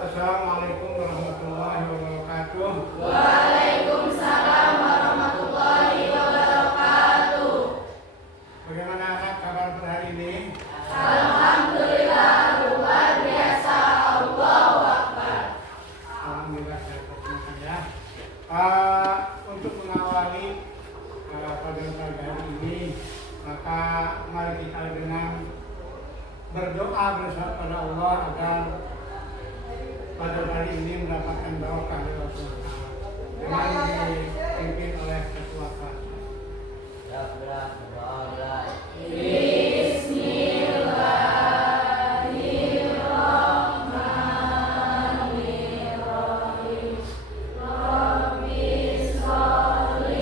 Assalamualaikum warahmatullahi wabarakatuh. Waalaikumsalam warahmatullahi wabarakatuh. Bagaimana anak kabar pada hari ini? Alhamdulillah luar biasa. Allahu Akbar. Alhamdulillah saya perkenalkan ya. Untuk mengawali pada pagi hari ini, maka mari kita dengan berdoa bersama pada Allah agar pada hari ini mendapatkan barokah dari Rasulullah dengan dipimpin oleh ketua kelas. Bismillahirrahmanirrahim. Rabbi sholli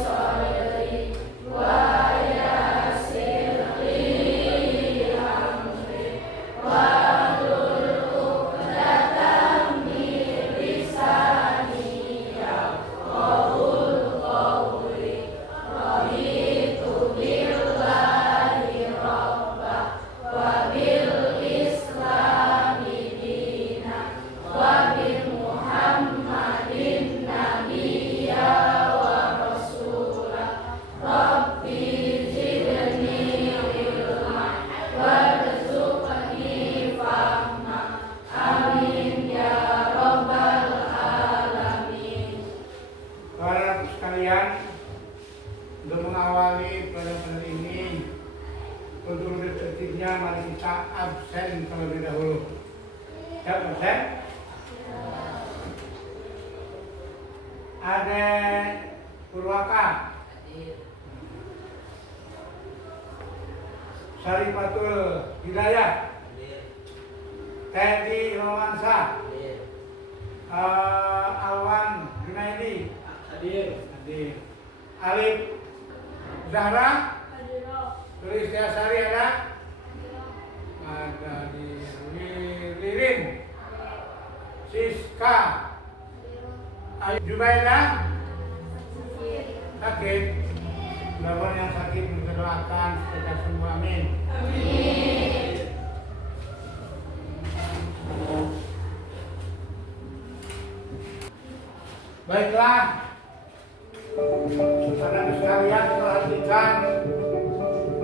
sholli wa yassir li amri wahlul 'uqdatam min lisani yafqahul qawli. Raditu billahi rabba wa bil islami dina wa bi Muhammadin nabiyya wa rasula. Rabbi zidni ilma warzuqni fahma. Amin ya rabbal alamin. Para sekalian, untuk mengawali pelajaran ini, untuk lebih tertibnya mari kita absen terlebih dahulu. Siap absen? Ada Purwaka, Syarifatul Hidayah, Teddy Romansa, Alwan Junaidi, hadir. Alif Zahra, Tulistiasari ada? Ada di Lirin, Siska, Ayu Jubaida, sakit. Mudah-mudahan yang sakit kita doakan supaya sembuh, amin. Baiklah, saudara sekalian, perhatikan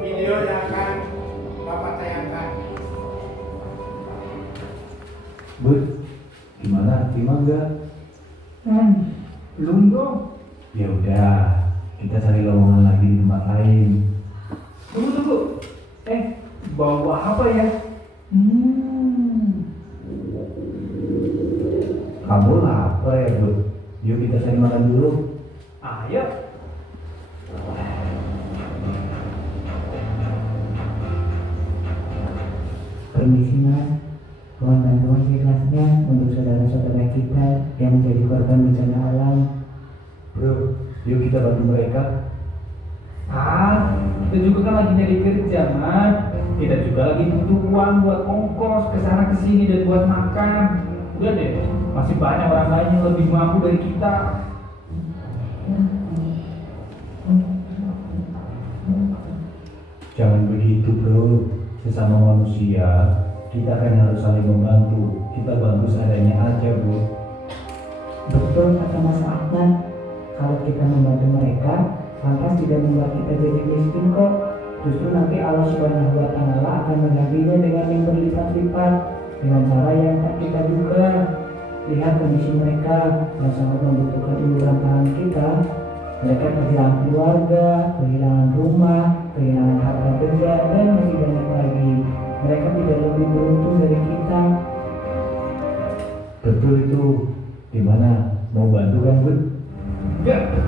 video yang akan Bapak tayangkan. Bud, gimana? Terima enggak? Belum dong. Ya udah, kita cari lowongan lagi di tempat lain. Tunggu. Bawa apa ya? Kamu lapar ya, Bud? Yuk kita cari makan dulu. Ayo. Permisi Mas, mohon bantuan seikhlasnya untuk saudara-saudara kita yang menjadi korban bencana alam. Bro, yuk kita bantu mereka. Kita juga kan lagi nyari kerja, Mas. Kita juga lagi butuh uang buat ongkos ke sana ke sini dan buat makan. Udah deh, masih banyak orang lain yang lebih mampu dari kita. Jangan begitu, bro. Sesama manusia, kita kan harus saling membantu. Kita bantu seadanya aja, bro. Betul kata Mas Ahmad, kalau kita membantu mereka, lantas tidak membuat kita jadi miskin kok. Justru nanti Allah Subhanahu wa Ta'ala akan menggantinya dengan yang berlipat-lipat dengan cara yang tak kita duga. Lihat kondisi mereka yang sangat membutuhkan uluran tangan kita. Mereka kehilangan keluarga, kehilangan rumah, kehilangan harta benda, dan masih banyak lagi. Mereka tidak lebih beruntung dari kita. Betul itu. Gimana? Mau bantu kan, Bud? Enggak.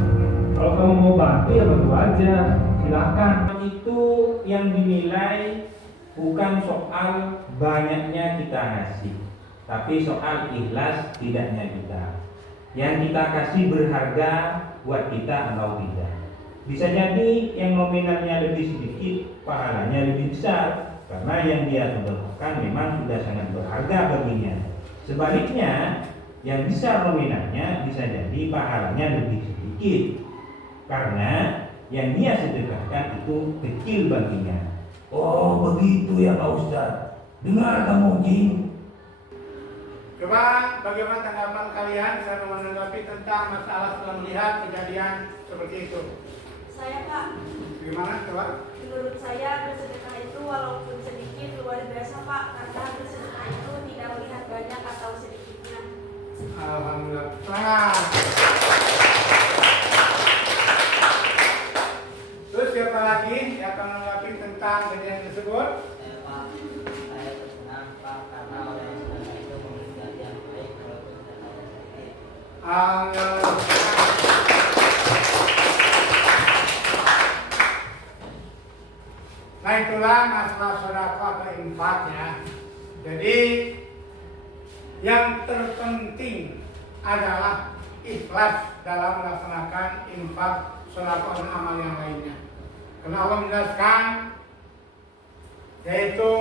Kalau kamu mau bantu ya bantu aja. Silakan. Itu yang dinilai bukan soal banyaknya kita ngasih, tapi soal ikhlas tidaknya kita. Yang kita kasih berharga buat kita atau tidak. Bisa jadi yang nominalnya lebih sedikit, pahalanya lebih besar, karena yang dia sedekahkan memang sudah sangat berharga baginya. Sebaliknya, yang besar nominalnya bisa jadi pahalanya lebih sedikit, karena yang dia sedekahkan itu kecil baginya. Oh begitu ya Pak Ustadz. Dengar kamu Jin. Maka bagaimana tanggapan kalian saya menanggapi tentang masalah setelah melihat kejadian seperti itu? Saya Pak, Gimana coba? menurut saya bersedekah itu walaupun sedikit luar biasa Pak, karena bersedekah itu tidak melihat banyak atau sedikitnya. Alhamdulillah. Semangat. Terus siapa lagi yang akan menanggapi tentang kejadian tersebut? Saya Pak, saya bersenang Pak karena orang yang sedekah itu memiliki yang baik walaupun sedekahnya sedikit. Nah itulah masalah sedekah atau infak ya. Jadi yang terpenting adalah ikhlas dalam melaksanakan infak, sedekah dan amal yang lainnya. Karena Allah menjelaskan yaitu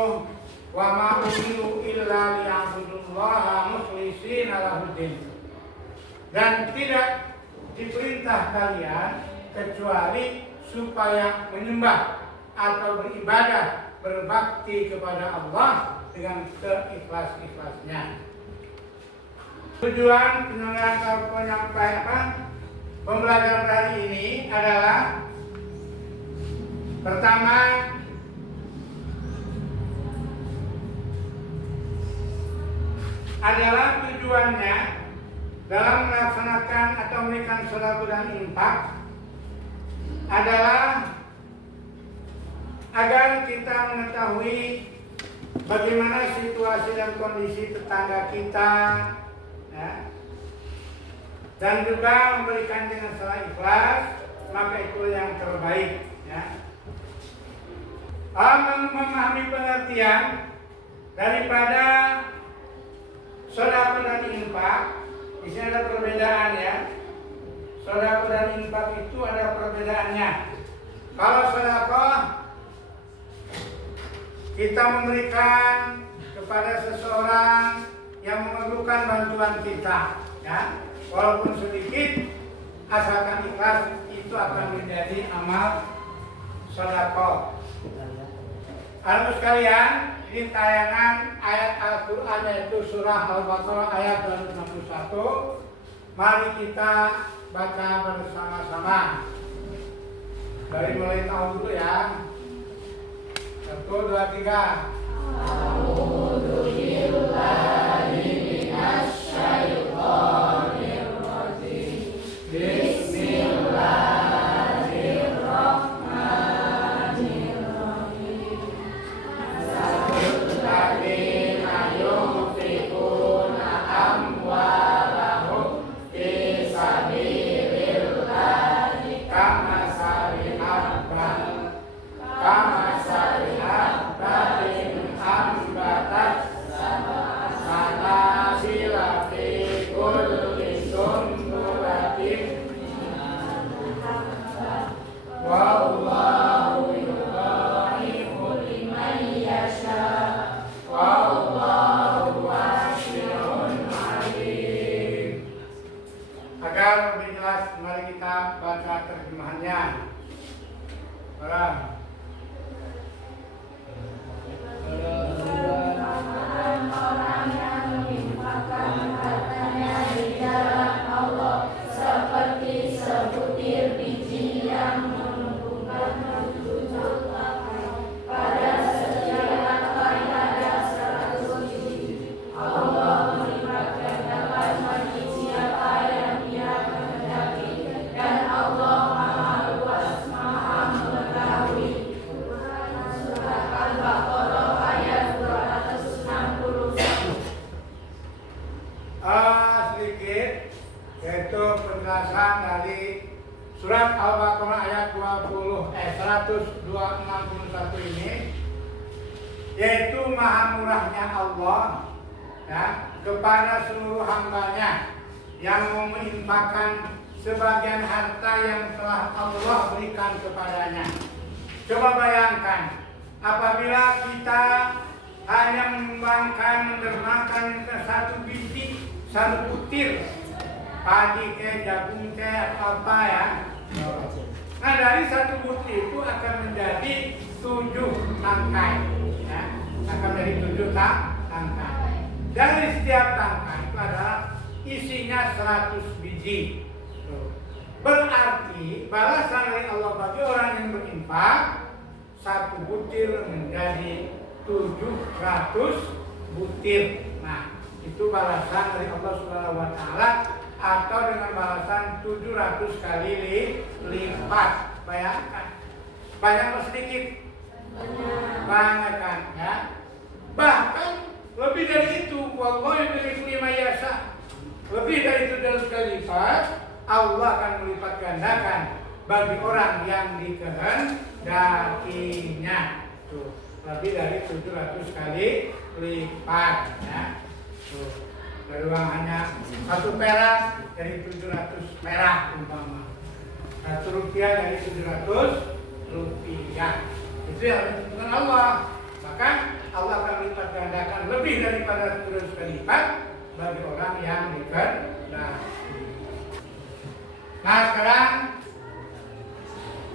wa ma umiru illa liya'budullaha mukhlishina lahuddin. Dan tidak diperintah kalian kecuali supaya menyembah atau beribadah, berbakti kepada Allah dengan seikhlas-ikhlasnya. Tujuan penyelenggaraan penyampaian pembelajaran hari ini adalah pertama, adalah tujuannya dalam melaksanakan atau memberikan sedekah dan infak adalah agar kita mengetahui bagaimana situasi dan kondisi tetangga kita, ya, dan juga memberikan dengan secara ikhlas, maka itu yang terbaik. Ya. Memahami pengertian daripada sedekah dan infak, di sini ada perbedaan ya. Sedekah dan infak itu ada perbedaannya. Kalau sedekah kita memberikan kepada seseorang yang memerlukan bantuan kita, ya, walaupun sedikit, asalkan ikhlas, itu akan menjadi amal sedekah. Anak sekalian, ini tayangan ayat Al-Quran yaitu surah Al-Baqarah ayat 261. Mari kita baca bersama-sama. Dari mulai tahun dulu ya. 1, 2, 3. A'udzubillahi minasyaitonir rajim. Bismillahirrahmanirrahim. Alladzina yunfiquna amwalahum fi sabilillahi kamasali habbatin ambatat sanabila fi kulli sunbulatin wallahu yudha'ifu liman yasha wallahu wasi'un alim. Agar lebih jelas, mari kita baca terjemahannya. Barang. Orang yang menginfakkan hartanya di jalan Allah seperti sebutir biji yang menumbuhkan 7 takai. Pada setiap takai ada 100 biji. Allah melipat gandakan bagi siapa yang Dia kehendaki, dan Allah Maha Luas, Maha Mengetahui. Surat Al-Baqarah ayat 261. Sedikit yaitu penjelasan dari surat Al-Baqarah ayat 161 ini, yaitu maha murahnya Allah, ya, kepada seluruh hambanya yang menginfakkan sebagian harta yang telah Allah berikan kepadanya. Coba bayangkan apabila kita hanya menyumbangkan, mendermakan ke 1 biji, 1 butir padi ke jagung ke apa ya. Nah dari 1 butir itu akan menjadi 7 tangkai, ya, akan menjadi 7 tangkai. Dari setiap tangkai itu adalah isinya 100 biji. Berarti balasan dari Allah bagi orang yang berinfak, 1 butir menjadi 700 butir. Nah, itu balasan dari Allah Subhanahu wa taala, atau dengan balasan 700 kali lipat. Bayangkan. Banyak atau sedikit? Banyak kan ya. Bahkan lebih dari itu, wallahi yu'ti liman yasha. Lebih dari 700 kali lipat, Allah akan melipat gandakan bagi orang yang dikehendakinya. Tuh, lebih dari 700 kali lipat ya. Tuh, dari uang hanya 1 perak dari 700 perak umpama. 1 rupiah dari 700 rupiah. Itu yang dengan Allah. Bahkan Allah akan melipat gandakan lebih daripada 700 kali lipat bagi orang yang dikehendaki. Nah, sekarang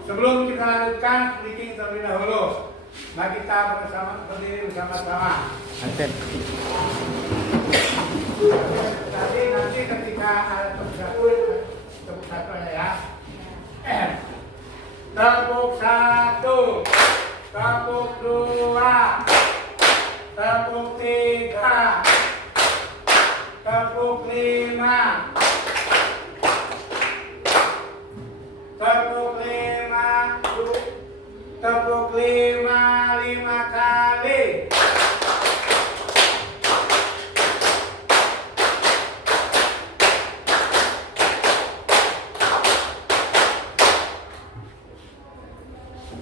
sebelum kita lanjutkan speaking terlebih dahulu, mari kita berdiri bersama-sama. Tadi nanti ketika ada tepuk satu ya. Tepuk 1, tepuk 2, tepuk 3, tepuk 5, tepuk 5, tepuk 5 kali.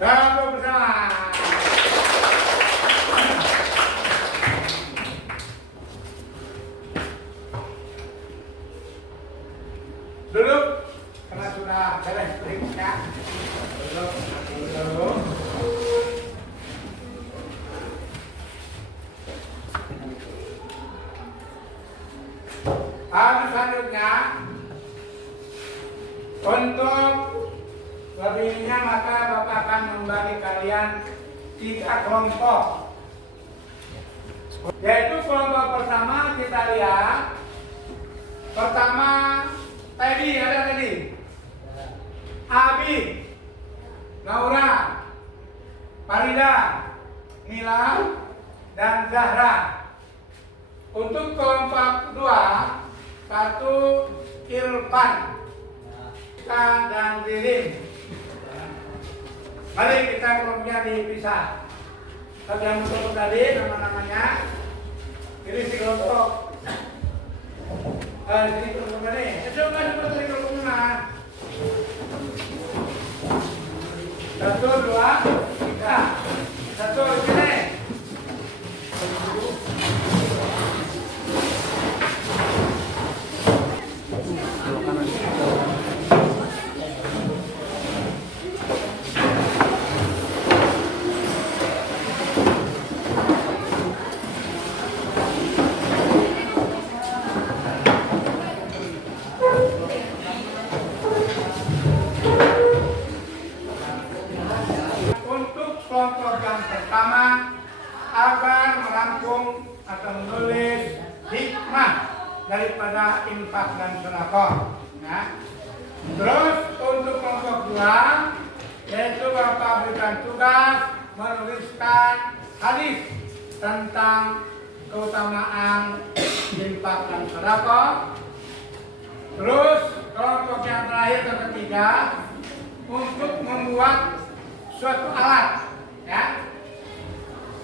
Tepuk bersama. Duduk karena sudah beres periksa. Duduk. Selanjutnya untuk lebihnya maka Bapak akan membagi kalian 3 kelompok. Yaitu kelompok pertama kita lihat. Pertama Teddy, ada Teddy? Abi, Naura, Farida, Mila, dan Zahra. Untuk kelompok kedua, 1 Irfan, dan Ririn. Mari kita kelompoknya dipisah. Tapi yang kelompok tadi nama-namanya ini si kelompok. Jadi kelompok ini. Coba dari kelompok mana? 1, 2, 3. 1 di sini. Kelompok yang pertama akan merangkum atau menulis hikmah daripada infak dan sedekah. Ya. Terus untuk kelompok kedua, yaitu Bapak berikan tugas menuliskan hadis tentang keutamaan infak dan sedekah. Terus kelompok yang terakhir dan ketiga untuk membuat suatu alat, ya,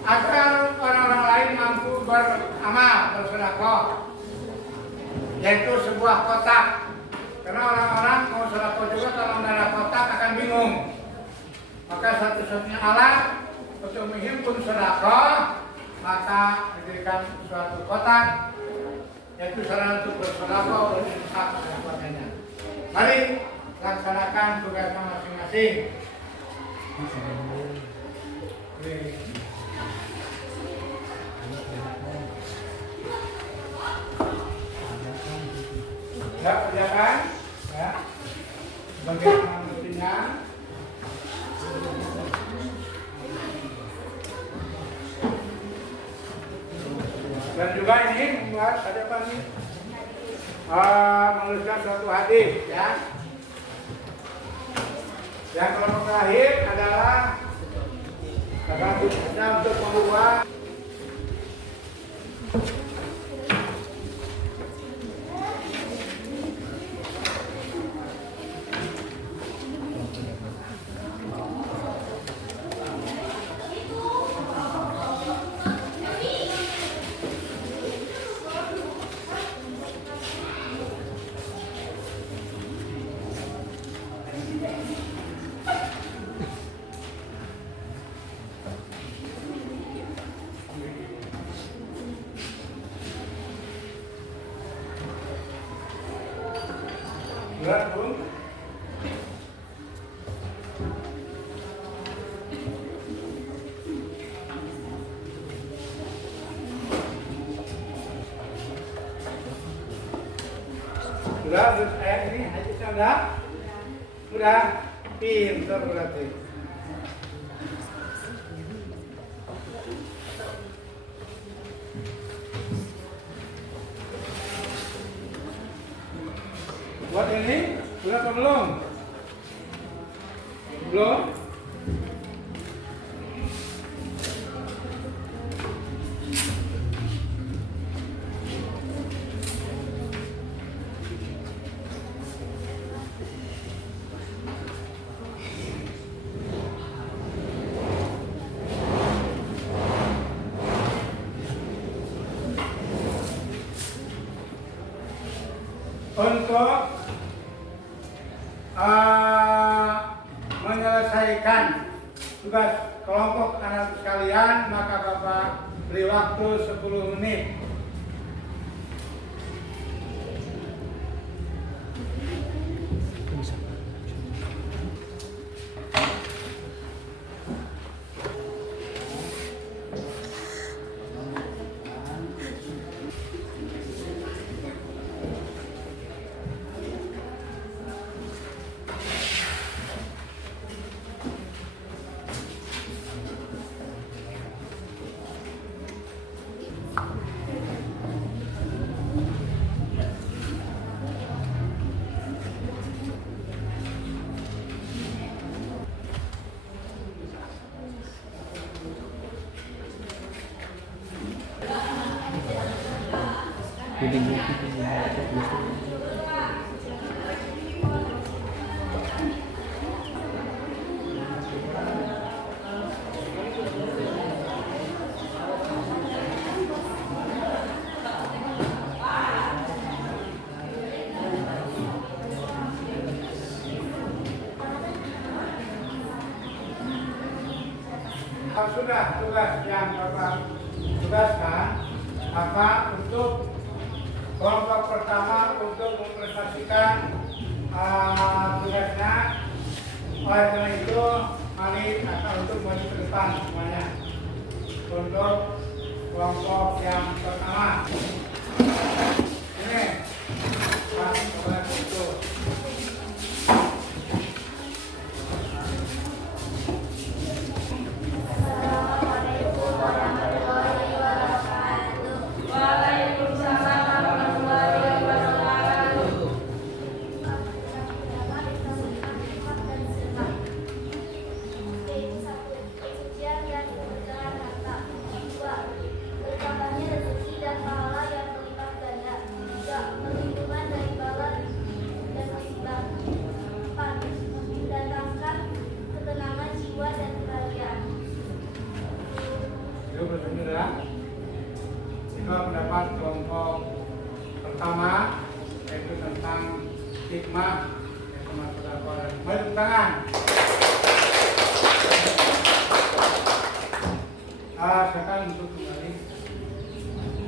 agar orang-orang lain mampu beramal, bersedekah, yaitu sebuah kotak. Karena orang-orang mau sedekah juga kalau tidak ada kotak akan bingung. Maka satu-satunya alat untuk menghimpun sedekah, maka diberikan suatu kotak, yaitu sarana untuk bersedekah, berinfak dan sebagainya. Mari laksanakan tugasnya masing-masing. Ya, kerjakan ya. Bagaimana mestinya. Dan juga Juga ini membuat ada apa nih? Menuliskan suatu hadis ya. Yang kelompok terakhir adalah kita untuk membuat berat pun sudah terus ayat ini hadisnya udah pintar berarti. Buat ini sudah atau belum? Belum? Untuk menyelesaikan tugas kelompok anak sekalian, maka Bapak beri waktu 10 menit. Sudah tugas yang Bapak tugaskan, maka untuk kelompok pertama untuk mempresentasikan tugasnya. Oleh karena itu, mari akan untuk maju ke depan semuanya untuk kelompok yang pertama. Ini Pak Kepala Kultur. Itu pendapat kelompok pertama, yaitu tentang hikmah, yaitu masalah Quran. Mari tepuk tangan. Sekarang untuk kembali.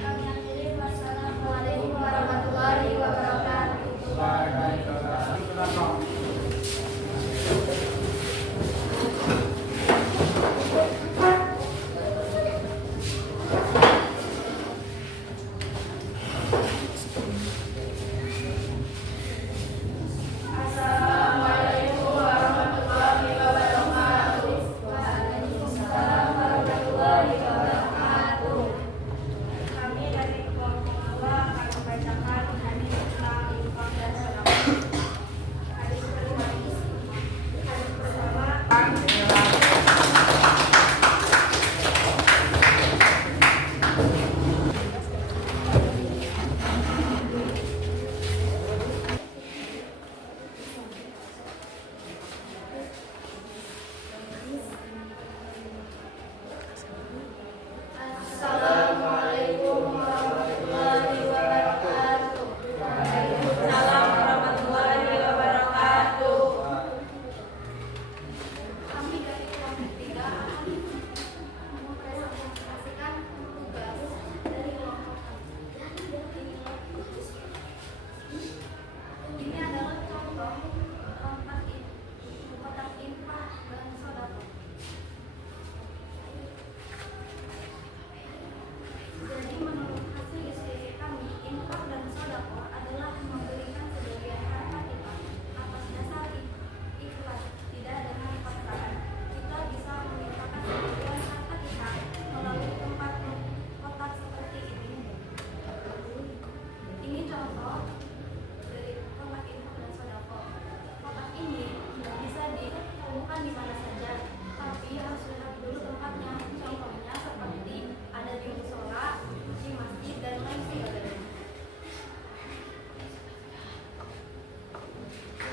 Kami akhiri. Wassalamualaikum warahmatullahi wabarakatuh. Waalaikumsalam. Assalamualaikum warahmatullahi wabarakatuh. Waalaikumsalam warahmatullahi wabarakatuh.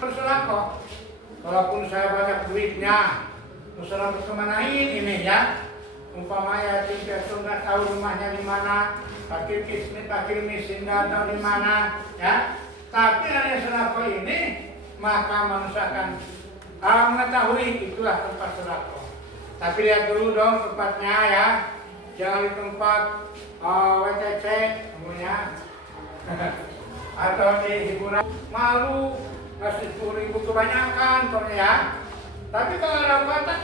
bersedekah. Walaupun saya banyak duitnya, bersedekah kemanain ini ya. Umpama yatim piatu nggak tahu rumahnya di mana, fakir miskin nggak tahu di mana, ya. Tapi hanya sedekah ini, maka manusia akan mengetahui itulah tempat sedekah. Tapi lihat dulu dong tempatnya ya, jangan di tempat WTC namanya atau di hiburan malu kasih 10.000 kebanyakan ya. Tapi kalau ada kotak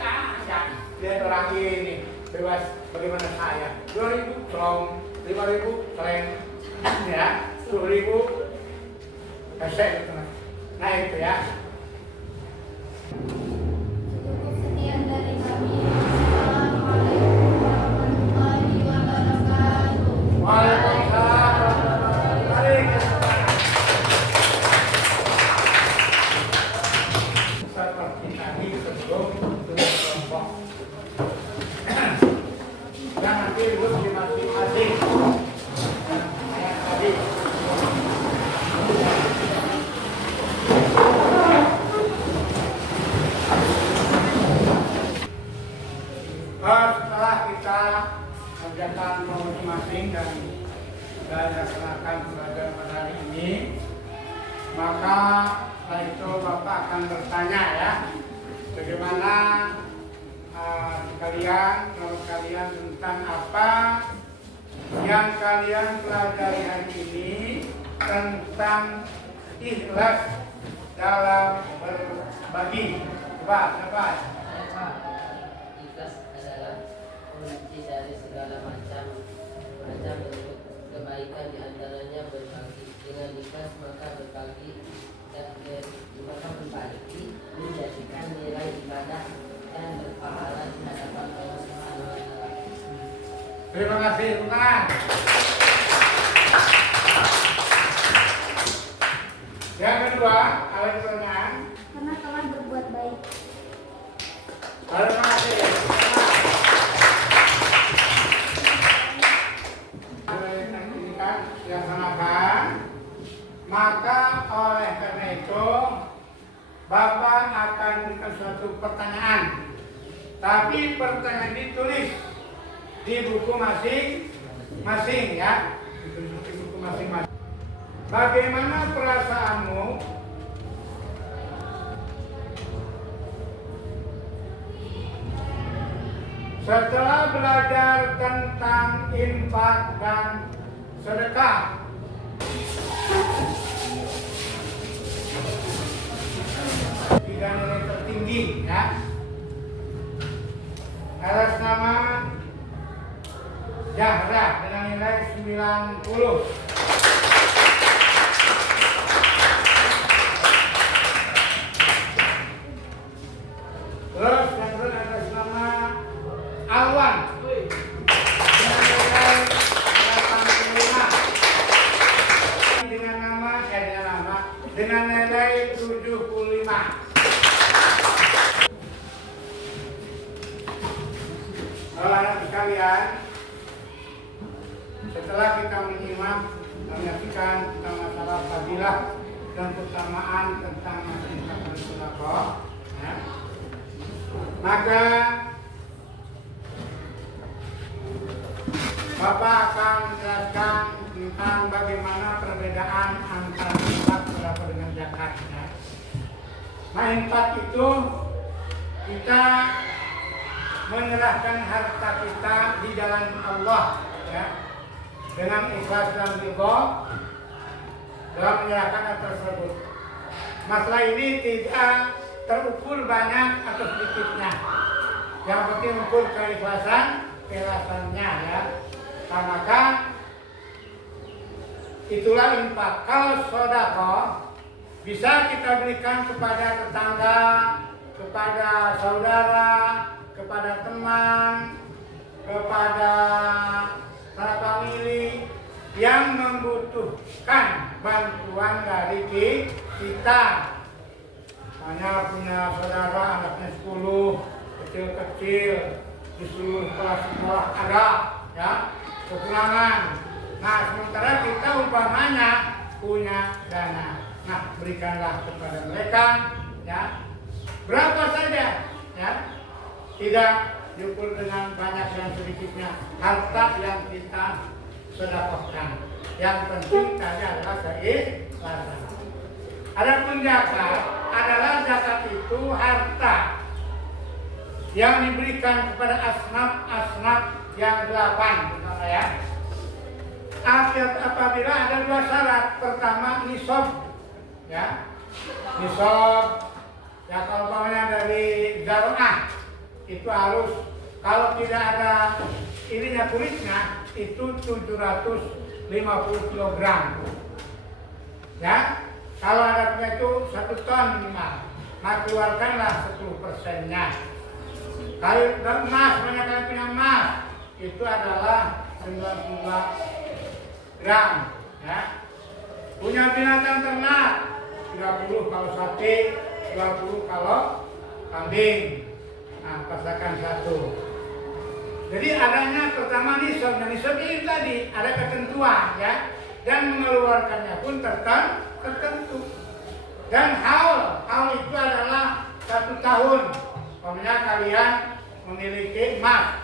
lihat orang ini bebas bagaimana saya 2.000 strong 5.000 keren ya 10.000 kasih gitu. Nah itu ya. Sekian dari kami. Assalamualaikum warahmatullahi wabarakatuh. Waalaikumsalam. Seperti tadi sebelum kelompok. Dan nanti duduk di masing-masing. Yang tadi. Setelah kita mengerjakan masing-masing dan sudah dilaksanakan pelajaran pada hari ini, maka setelah itu Bapak akan bertanya ya, bagaimana menurut kalian tentang apa yang kalian pelajari hari ini tentang ikhlas dalam berbagi. Coba. Ikhlas adalah kunci dari segala macam bentuk kebaikan, diantaranya berbagi. Dengan ikhlas maka berbagi menjadikan nilai ibadah dan berpahala di hadapan Allah Subhanahu wa Ta'ala. Terima kasih, Tuhan. Yang kedua, ada pertanyaan. Karena telah berbuat baik. Terima kasih. Dilaksanakan, maka oleh karena itu Bapak akan berikan suatu pertanyaan. Tapi pertanyaan ditulis di buku masing-masing ya. Ditulis di buku masing-masing. Bagaimana perasaanmu setelah belajar tentang infak dan sedekah? Tiga nilai tertinggi ya. Atas nama Zahra dengan nilai 90. Terus yang kedua atas nama Alwan dengan nilai 85. Dengan nilai 75. Anak sekalian, setelah kita menyimak dan menyaksikan tentang masalah fadilah dan keutamaan tentang masalah sedekah, ya, maka Bapak akan menjelaskan tentang bagaimana perbedaan antara infak dengan zakat. Ya. Nah, infak itu kita menyerahkan harta kita di jalan Allah, ya, dengan ikhlas dan ridha dalam menyerahkan harta tersebut. Masalah ini tidak terukur banyak atau sedikitnya. Yang penting ukur keikhlasannya ya. Karena kan itulah infak. Kalau sedekah bisa kita berikan kepada tetangga, kepada saudara, kepada teman, kepada sanak famili yang membutuhkan bantuan dari kita. Hanya punya saudara anaknya 10, kecil-kecil, di seluruh kelas sekolah ada, ya, kekurangan. Nah, sementara kita umpamanya punya dana Nah, berikanlah kepada mereka, ya, berapa saja, ya, tidak diukur dengan banyak dan sedikitnya harta yang kita sedekahkan. Yang penting tadi adalah keikhlasan. Adapun zakat adalah zakat itu harta yang diberikan kepada asnaf yang 8, misalnya ya. Apabila ada 2 syarat, pertama nisab, ya, nisab, ya kalau umpamanya dari Zara'ah itu harus, kalau tidak ada ininya kulitnya itu 750 kg, ya. Kalau ada itu 1 ton minimal, maka keluarkanlah 10%-nya. Kalau emas, banyak kali punya emas, itu adalah 92 gram, ya. Punya binatang ternak 30 kalau sapi, 20 kalau kambing. Nah, pasakan 1. Jadi adanya pertama nisab, dan nisab ini tadi ada ketentuan, ya, dan mengeluarkannya pun tertentu. Dan haul itu adalah 1 tahun. Pokoknya kalian memiliki emas,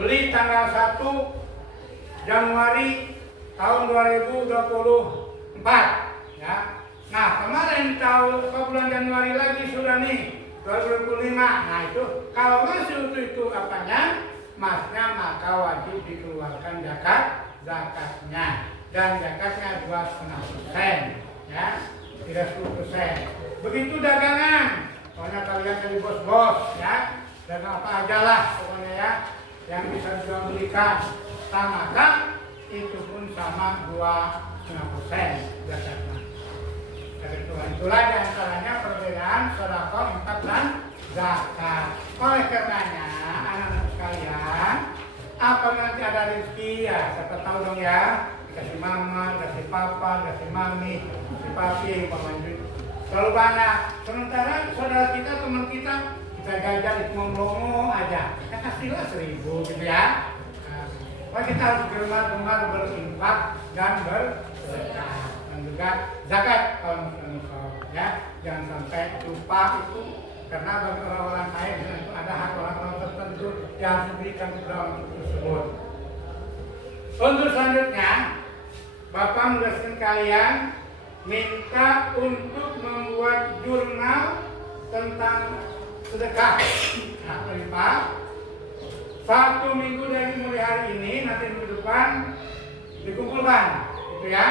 beli tanggal 1 Januari tahun 2024, ya. Nah, kemarin bulan Januari lagi sudah nih 2025. Nah, itu kalau masih itu apanya? Emasnya, maka wajib dikeluarkan zakatnya. Dan zakatnya 2,5%, ya. Tidak 10%. Begitu dagangan. Pokoknya kalian jadi bos-bos, ya. Dagang apa aja lah pokoknya, ya, yang bisa dijual belikan. Maka itu pun sama 2,5% zakatnya. Itulah diantaranya perbedaan sedekah, infak, dan zakat. Oleh karenanya anak-anak sekalian, apa nanti ada rezeki, ya siapa tahu dong, ya, dikasih mama, dikasih papa, dikasih mami, dikasih papi, pemandu terlalu banyak. Sementara saudara kita, teman kita jajan itu ngomong aja, ya kasihlah 1.000 gitu, ya. Nah, kita harus gemar-gemar berinfak dan bersedekah, dan juga zakat kalau muslim, ya. Jangan sampai lupa itu, karena bagi orang-orang kaya itu ada hak orang-orang tertentu yang harus diberikan kepada orang tersebut. Untuk selanjutnya, Bapak menugaskan kalian minta untuk membuat jurnal tentang sedekah. Nah, berlimpah 1 minggu dari mulai hari ini, nanti minggu depan dikumpulkan, gitu, ya.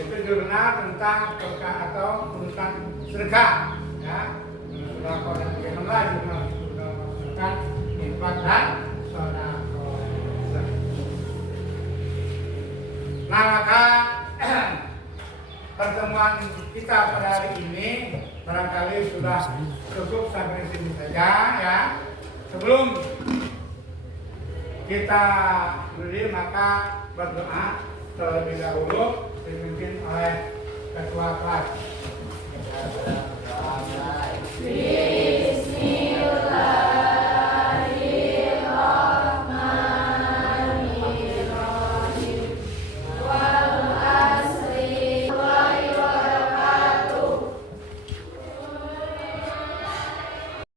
Itu jurnal tentang sedekah atau urusan sedekah, ya. Sudah kau dan bagaimana jurnal sedekah, infak, dan sedekah. Nah, maka pertemuan kita pada hari ini barangkali sudah cukup sampai sini saja, ya. Sebelum kita berdiri, maka berdoa terlebih dahulu dipimpin oleh ketua kelas.